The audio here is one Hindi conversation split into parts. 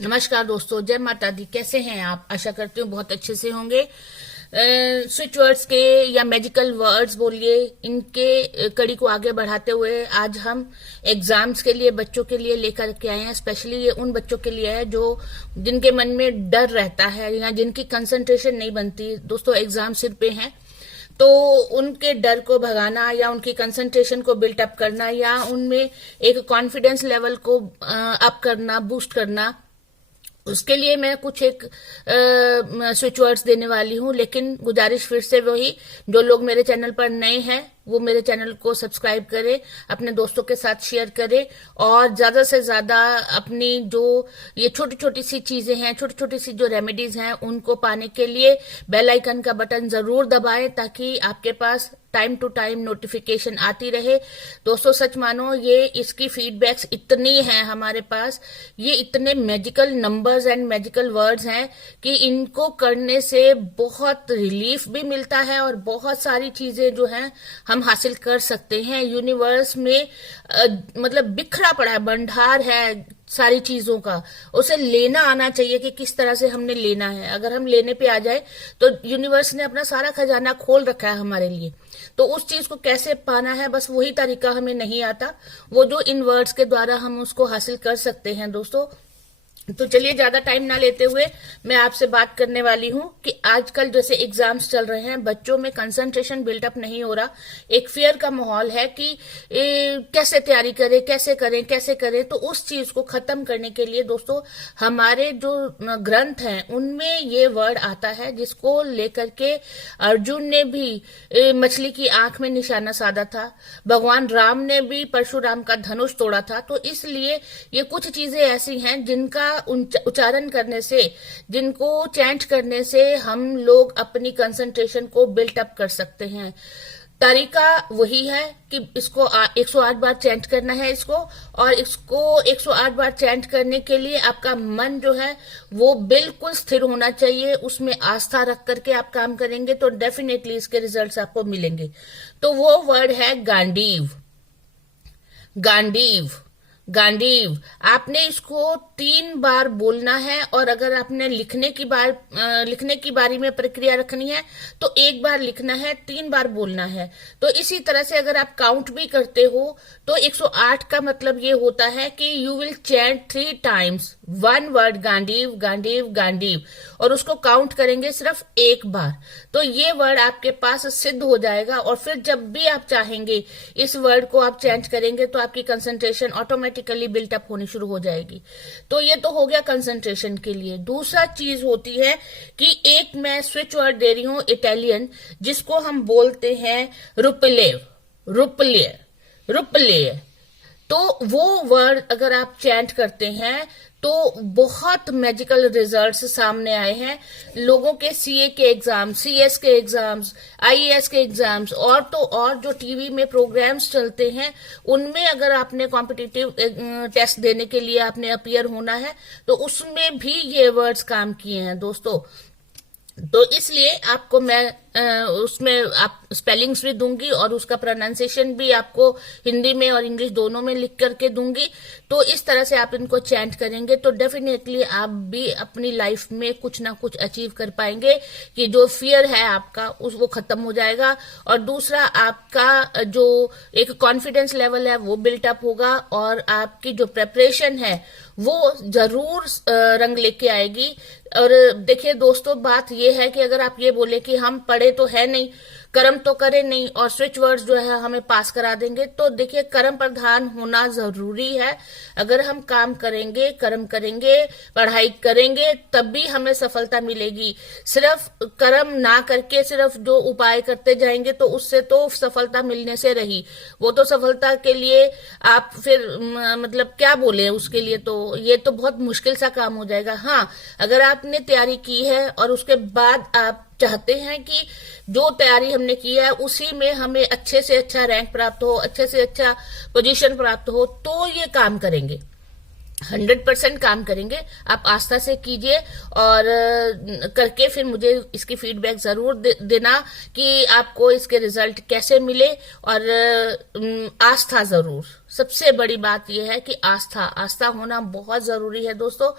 नमस्कार दोस्तों, जय माता दी। कैसे हैं आप? आशा करती हूँ बहुत अच्छे से होंगे। स्विच वर्ड्स के या मैजिकल वर्ड्स बोलिए, इनके कड़ी को आगे बढ़ाते हुए आज हम एग्जाम्स के लिए बच्चों के लिए लेकर के आए हैं। स्पेशली ये उन बच्चों के लिए है जो जिनके मन में डर रहता है या जिनकी कंसंट्रेशन नहीं बनती। दोस्तों, एग्जाम सिर पे हैं, तो उनके डर को भगाना या उनकी कंसंट्रेशन को बिल्ट अप करना या उनमें एक कॉन्फिडेंस लेवल को अप करना, बूस्ट करना, उसके लिए मैं कुछ एक स्विच वर्ड्स देने वाली हूँ। लेकिन गुजारिश फिर से वही, जो लोग मेरे चैनल पर नए हैं वो मेरे चैनल को सब्सक्राइब करें, अपने दोस्तों के साथ शेयर करें और ज्यादा से ज्यादा अपनी जो ये छोटी छोटी सी चीजें हैं, छोटी छोटी सी जो रेमेडीज हैं, उनको पाने के लिए बेल आइकन का बटन जरूर दबाएं ताकि आपके पास टाइम टू टाइम नोटिफिकेशन आती रहे। दोस्तों, सच मानो ये इसकी फीडबैक्स इतनी है हमारे पास, ये इतने magical numbers and magical words हैं कि इनको करने से बहुत रिलीफ भी मिलता है और बहुत सारी चीजें जो हैं हम हासिल कर सकते हैं। यूनिवर्स में मतलब बिखरा पड़ा है, भंडार है सारी चीजों का। उसे लेना आना चाहिए कि किस तरह से हमने लेना है। अगर हम लेने पे आ जाए तो यूनिवर्स ने अपना सारा खजाना खोल रखा है हमारे लिए। तो उस चीज को कैसे पाना है, बस वही तरीका हमें नहीं आता, वो जो इन वर्ड्स के द्वारा हम उसको हासिल कर सकते हैं। दोस्तों, तो चलिए ज्यादा टाइम ना लेते हुए मैं आपसे बात करने वाली हूं कि आजकल जैसे एग्जाम्स चल रहे हैं, बच्चों में कंसंट्रेशन बिल्टअप नहीं हो रहा, एक फियर का माहौल है कि कैसे तैयारी करें, कैसे करें। तो उस चीज को खत्म करने के लिए दोस्तों, हमारे जो ग्रंथ हैं उनमें ये वर्ड आता है जिसको लेकर के अर्जुन ने भी मछली की आंख में निशाना साधा था, भगवान राम ने भी परशुराम का धनुष तोड़ा था। तो इसलिए ये कुछ चीजें ऐसी हैं जिनका उच्चारण करने से, जिनको चैंट करने से हम लोग अपनी कंसंट्रेशन को बिल्ट अप कर सकते हैं। तरीका वही है कि इसको 108 बार चैंट करना है इसको, और इसको 108 बार चैंट करने के लिए आपका मन जो है वो बिल्कुल स्थिर होना चाहिए। उसमें आस्था रख करके आप काम करेंगे तो डेफिनेटली इसके रिजल्ट्स आपको मिलेंगे। तो वो वर्ड है गांडीव। गांडीव, गांडीव। आपने इसको 3 बार बोलना है, और अगर आपने लिखने की बारी में प्रक्रिया रखनी है तो 1 बार लिखना है, 3 बार बोलना है। तो इसी तरह से अगर आप काउंट भी करते हो तो 108 का मतलब ये होता है कि you will chant 3 times one word, Gandiva Gandiva Gandiva, और उसको काउंट करेंगे सिर्फ 1 बार। तो ये वर्ड आपके पास सिद्ध हो जाएगा, और फिर जब भी आप चाहेंगे इस वर्ड को आप चैंट करेंगे तो आपकी कंसंट्रेशन ऑटोमेटिकली बिल्टअप होनी शुरू हो जाएगी। तो ये तो हो गया कंसंट्रेशन के लिए। दूसरा चीज होती है कि एक मैं स्विच वर्ड दे रही हूं इटालियन, जिसको हम बोलते हैं रुपलेव, रुपले, रुपले। तो वो वर्ड अगर आप चैंट करते हैं तो बहुत मैजिकल रिजल्ट्स सामने आए हैं लोगों के। सीए के एग्जाम, सीएस के एग्जाम्स, आईएएस के एग्जाम्स, और तो और जो टीवी में प्रोग्राम्स चलते हैं उनमें अगर आपने कॉम्पिटिटिव टेस्ट देने के लिए आपने अपीयर होना है तो उसमें भी ये वर्ड्स काम किए हैं दोस्तों। तो इसलिए आपको मैं उसमें आप स्पेलिंग्स भी दूंगी और उसका प्रोनाउंसिएशन भी आपको हिंदी में और इंग्लिश दोनों में लिख करके दूंगी। तो इस तरह से आप इनको चैंट करेंगे तो डेफिनेटली आप भी अपनी लाइफ में कुछ ना कुछ अचीव कर पाएंगे, कि जो फियर है आपका वो खत्म हो जाएगा, और दूसरा आपका जो एक कॉन्फिडेंस लेवल है वो बिल्टअप होगा, और आपकी जो प्रेपरेशन है वो जरूर रंग लेके आएगी। और देखिए दोस्तों, बात ये है कि अगर आप ये बोले कि हम पढ़े तो है नहीं, कर्म तो करे नहीं, और स्विच वर्ड्स जो है हमें पास करा देंगे, तो देखिए कर्म प्रधान होना जरूरी है। अगर हम काम करेंगे, कर्म करेंगे, पढ़ाई करेंगे, तब भी हमें सफलता मिलेगी। सिर्फ कर्म ना करके सिर्फ जो उपाय करते जाएंगे तो उससे तो सफलता मिलने से रही, वो तो सफलता के लिए आप फिर मतलब क्या बोले उसके लिए, तो ये तो बहुत मुश्किल सा काम हो जाएगा। हाँ, अगर आपने तैयारी की है और उसके बाद आप चाहते हैं कि जो तैयारी हमने की है उसी में हमें अच्छे से अच्छा रैंक प्राप्त हो, अच्छे से अच्छा पोजीशन प्राप्त हो, तो ये काम करेंगे। 100% काम करेंगे। आप आस्था से कीजिए और करके फिर मुझे इसकी फीडबैक जरूर देना कि आपको इसके रिजल्ट कैसे मिले। और आस्था जरूर, सबसे बड़ी बात यह है कि आस्था आस्था होना बहुत जरूरी है दोस्तों।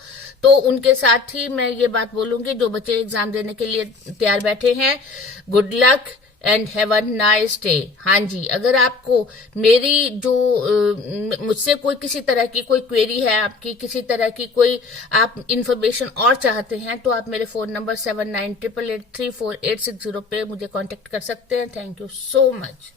तो उनके साथ ही मैं ये बात बोलूंगी जो बच्चे एग्जाम देने के लिए तैयार बैठे हैं, good luck and have a nice day. हाँ जी, अगर आपको मेरी जो मुझसे कोई किसी तरह की कोई क्वेरी है, आपकी किसी तरह की कोई आप इंफॉर्मेशन और चाहते हैं, तो आप मेरे फोन नंबर 7988834860 पे मुझे कांटेक्ट कर सकते हैं। Thank you so much.